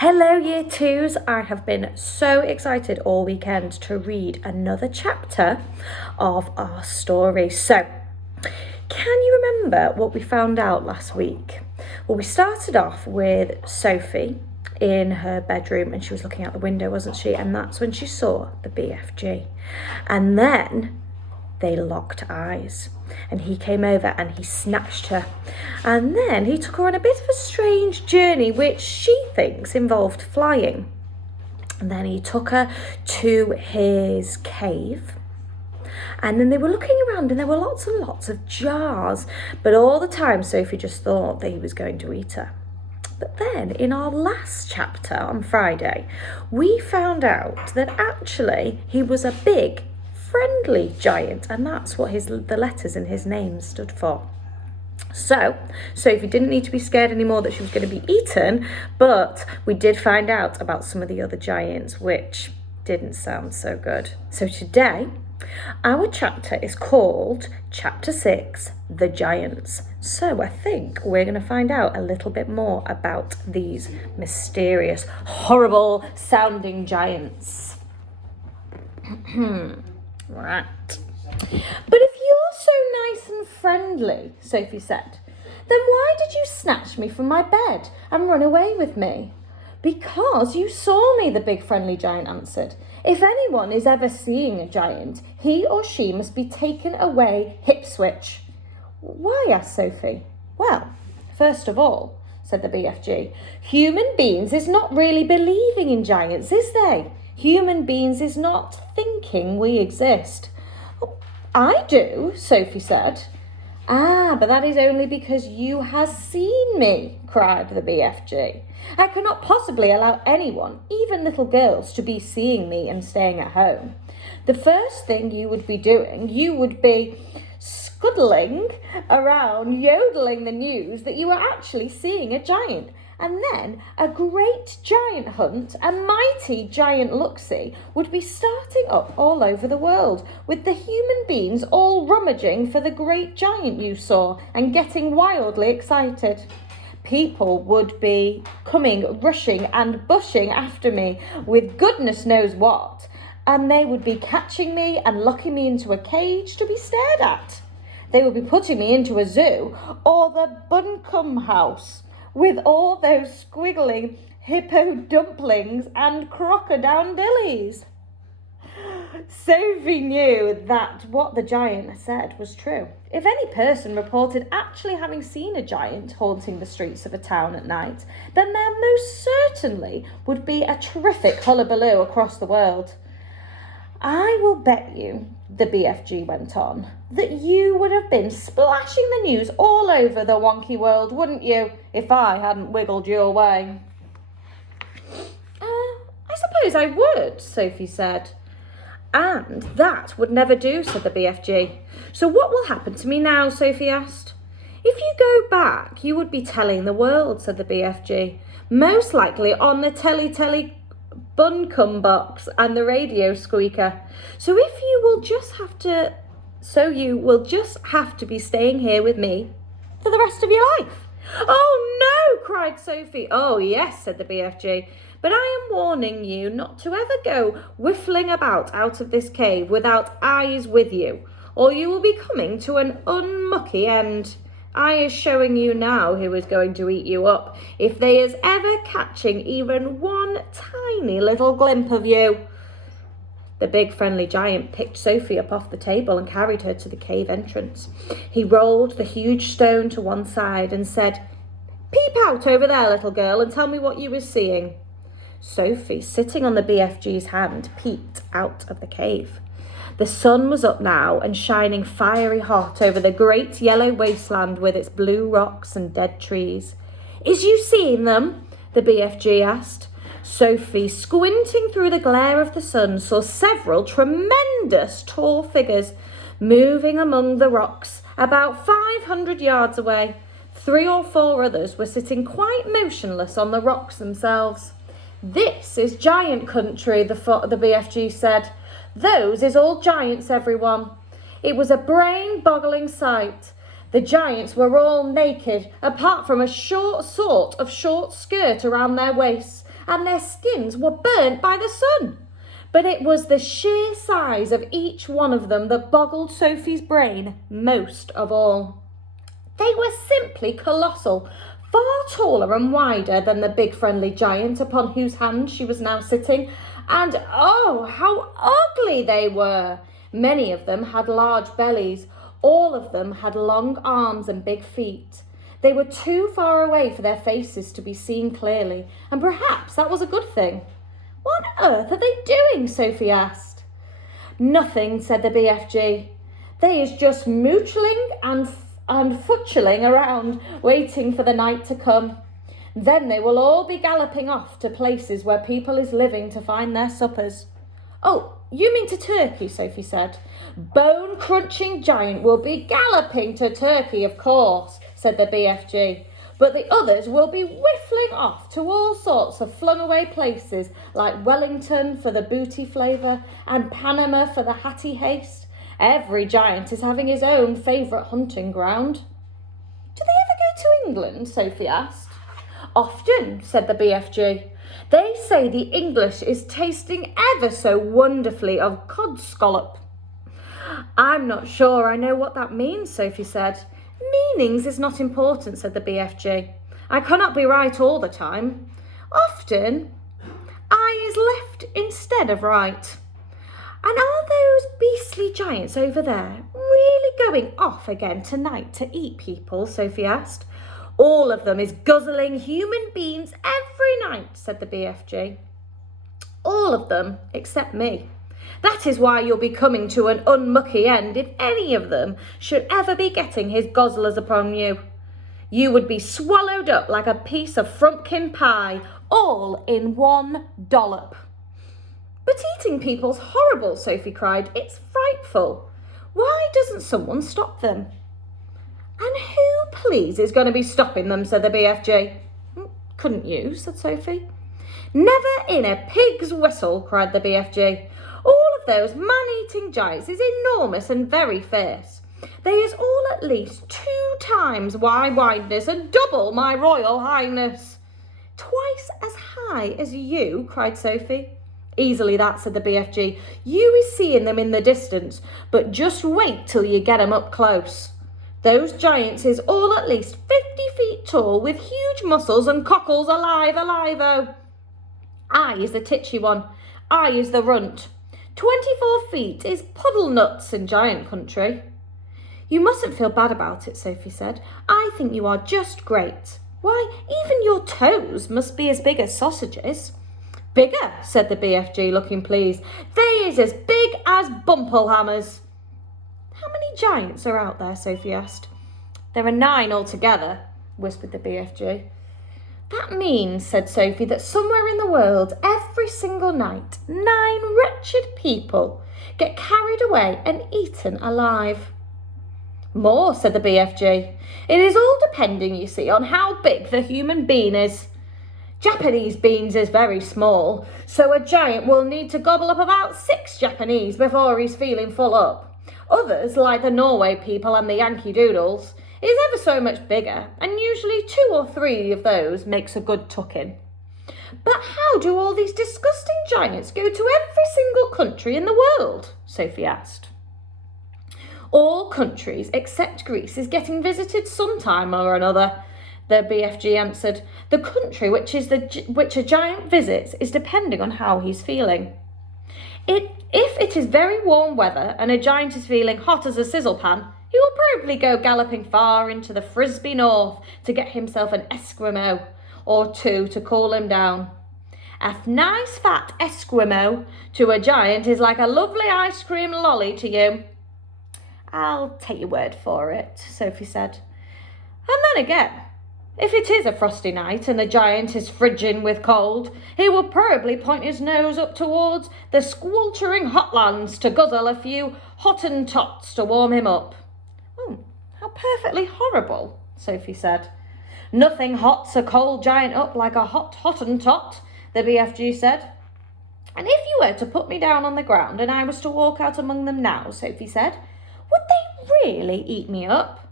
Hello Year 2s, I have been so excited all weekend to read another chapter of our story. So, can you remember what we found out last week? Well, we started off with Sophie in her bedroom and she was looking out the window, wasn't she? And that's when she saw the BFG. And then they locked eyes and he came over and he snatched her, and then he took her on a bit of a strange journey which she thinks involved flying. And then he took her to his cave, and then they were looking around and there were lots and lots of jars, but all the time Sophie just thought that he was going to eat her. But then in our last chapter on Friday, we found out that actually he was a big friendly giant, and that's what the letters in his name stood for. So Sophie didn't need to be scared anymore that she was going to be eaten, but we did find out about some of the other giants, which didn't sound so good. So today, our chapter is called Chapter 6, The Giants. So I think we're going to find out a little bit more about these mysterious, horrible sounding giants. Right. But if you're so nice and friendly, Sophie said, then why did you snatch me from my bed and run away with me? Because you saw me, the big friendly giant answered. If anyone is ever seeing a giant, he or she must be taken away hip switch. Why? Asked Sophie. Well, first of all, said the BFG, human beings is not really believing in giants, is they? Human beings is not thinking we exist. Oh, I do, Sophie said. Ah, but that is only because you has seen me, cried the BFG. I cannot possibly allow anyone, even little girls, to be seeing me and staying at home. The first thing you would be doing, you would be scuttling around, yodeling the news that you are actually seeing a giant. And then a great giant hunt, a mighty giant look-see, would be starting up all over the world, with the human beings all rummaging for the great giant you saw and getting wildly excited. People would be coming, rushing and bushing after me with goodness knows what, and they would be catching me and locking me into a cage to be stared at. They would be putting me into a zoo or the Buncombe House, with all those squiggling hippo dumplings and crocodile-dillies. Sophie knew that what the giant said was true. If any person reported actually having seen a giant haunting the streets of a town at night, then there most certainly would be a terrific hullabaloo across the world. I will bet you, the BFG went on, that you would have been splashing the news all over the wonky world, wouldn't you, if I hadn't wiggled your way? I suppose I would, Sophie said. And that would never do, said the BFG. So what will happen to me now, Sophie asked. If you go back, you would be telling the world, said the BFG. Most likely on the telly Buncombe box and the radio squeaker. So you will just have to be staying here with me for the rest of your life. Oh no, cried Sophie. Oh yes, said the BFG, but I am warning you not to ever go whiffling about out of this cave without eyes with you, or you will be coming to an unmucky end. I is showing you now who is going to eat you up, if they is ever catching even one tiny little glimpse of you. The big friendly giant picked Sophie up off the table and carried her to the cave entrance. He rolled the huge stone to one side and said, Peep out over there, little girl, and tell me what you was seeing. Sophie, sitting on the BFG's hand, peeped out of the cave. The sun was up now and shining fiery hot over the great yellow wasteland with its blue rocks and dead trees. Is you seeing them? The BFG asked. Sophie, squinting through the glare of the sun, saw several tremendous tall figures moving among the rocks about 500 yards away. 3 or 4 others were sitting quite motionless on the rocks themselves. This is giant country, the BFG said. Those is all giants, everyone. It was a brain-boggling sight. The giants were all naked, apart from a short skirt around their waists, and their skins were burnt by the sun. But it was the sheer size of each one of them that boggled Sophie's brain most of all. They were simply colossal, far taller and wider than the big friendly giant upon whose hand she was now sitting, and oh, how ugly they were! Many of them had large bellies. All of them had long arms and big feet. They were too far away for their faces to be seen clearly, and perhaps that was a good thing. What on earth are they doing? Sophie asked. Nothing, said the BFG. They is just moochling and futchling around, waiting for the night to come. Then they will all be galloping off to places where people is living to find their suppers. Oh, you mean to Turkey, Sophie said. Bone-crunching giant will be galloping to Turkey, of course, said the BFG. But the others will be whiffling off to all sorts of flung-away places like Wellington for the booty flavour and Panama for the hatty haste. Every giant is having his own favourite hunting ground. Do they ever go to England? Sophie asked. Often, said the BFG. They say the English is tasting ever so wonderfully of cod scallop. I'm not sure I know what that means, Sophie said. Meanings is not important, said the BFG. I cannot be right all the time. Often, I is left instead of right. And are those beastly giants over there really going off again tonight to eat people? Sophie asked. All of them is guzzling human beings every night, said the BFG. All of them, except me. That is why you'll be coming to an unmucky end if any of them should ever be getting his gozzlers upon you. You would be swallowed up like a piece of frumpkin pie, all in one dollop. But eating people's horrible, Sophie cried. It's frightful. Why doesn't someone stop them? And who, please, is going to be stopping them, said the BFG. Couldn't you, said Sophie. Never in a pig's whistle, cried the BFG. All of those man-eating giants is enormous and very fierce. They is all at least 2 times my wideness and double my royal highness. Twice as high as you, cried Sophie. Easily that, said the BFG. You is seeing them in the distance, but just wait till you get 'em up close. Those giants is all at least 50 feet tall with huge muscles and cockles alive-oh. I is the titchy one. I is the runt. 24 feet is puddle nuts in giant country. You mustn't feel bad about it, Sophie said. I think you are just great. Why, even your toes must be as big as sausages. Bigger, said the BFG, looking pleased. They is as big as bumplehammers. How many giants are out there? Sophie asked. There are 9 altogether, whispered the BFG. That means, said Sophie, that somewhere in the world, every single night, 9 wretched people get carried away and eaten alive. More, said the BFG. It is all depending, you see, on how big the human being is. Japanese beans is very small, so a giant will need to gobble up about 6 Japanese before he's feeling full up. Others, like the Norway people and the Yankee Doodles, is ever so much bigger, and usually 2 or 3 of those makes a good tuck-in. But how do all these disgusting giants go to every single country in the world? Sophie asked. All countries except Greece is getting visited sometime or another, the BFG answered. The country which a giant visits is depending on how he's feeling. If it is very warm weather and a giant is feeling hot as a sizzle pan, he will probably go galloping far into the Frisbee North to get himself an Esquimau or 2 to cool him down. A nice fat Esquimau to a giant is like a lovely ice cream lolly to you. I'll take your word for it, Sophie said. And then again, if it is a frosty night and the giant is frigid with cold, he will probably point his nose up towards the sweltering hotlands to guzzle a few Hottentots to warm him up. Oh, how perfectly horrible, Sophie said. Nothing hots a cold giant up like a hot Hottentot, the BFG said. And if you were to put me down on the ground and I was to walk out among them now, Sophie said, would they really eat me up?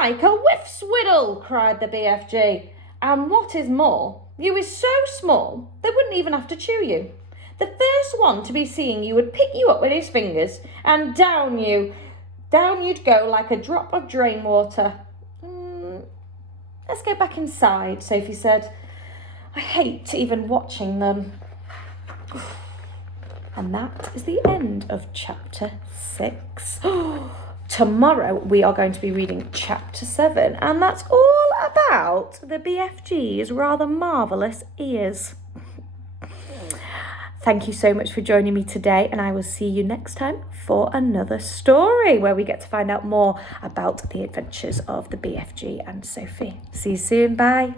Like a whiff-swiddle, cried the BFG. And what is more, You was so small, they wouldn't even have to chew you. The first one to be seeing you would pick you up with his fingers and down you'd go like a drop of drain water. Let's go back inside, Sophie said. I hate even watching them. And that is the end of chapter 6. Tomorrow we are going to be reading chapter 7, and that's all about the BFG's rather marvellous ears. Thank you so much for joining me today, and I will see you next time for another story where we get to find out more about the adventures of the BFG and Sophie. See you soon. Bye.